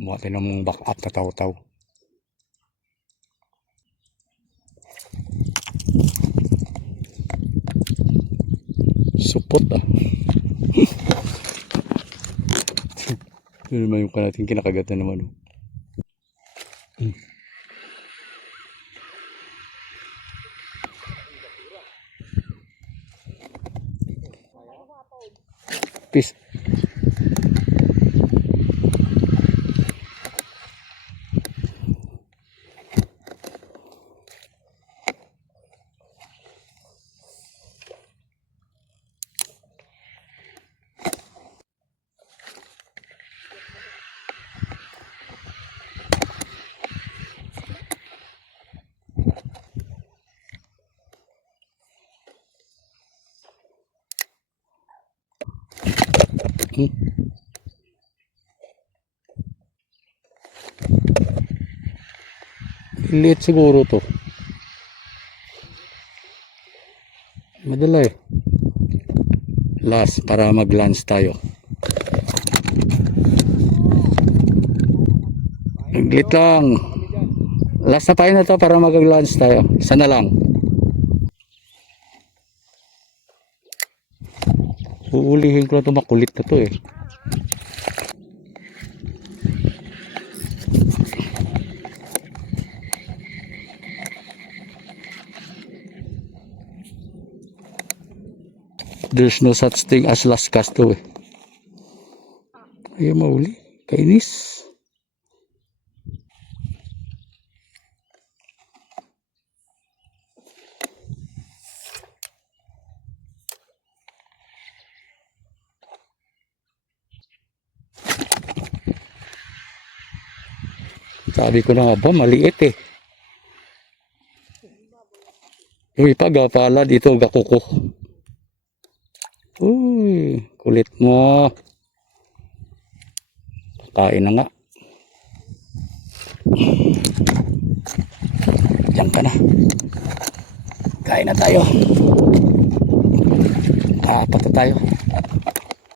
Kumuha tayo ng back up na taw-taw. Supot ah. Yun naman yung kanating kinakagat na naman. Peace. Liit siguro to. Madala eh. Last para mag-lunch tayo. Liit lang. Last na tayo na to para mag-lunch tayo. Isa na lang. Uulihin ko na to, makulit na to eh. There's no such thing as last cast to eh. Ayaw mauli. Kainis. Sabi ko na nga ba, maliit eh. Uy, pagapala dito, gakuko. Uy, kulit mo. Kain na nga. Diyan ka na. Kain na tayo. Kaapat na tayo.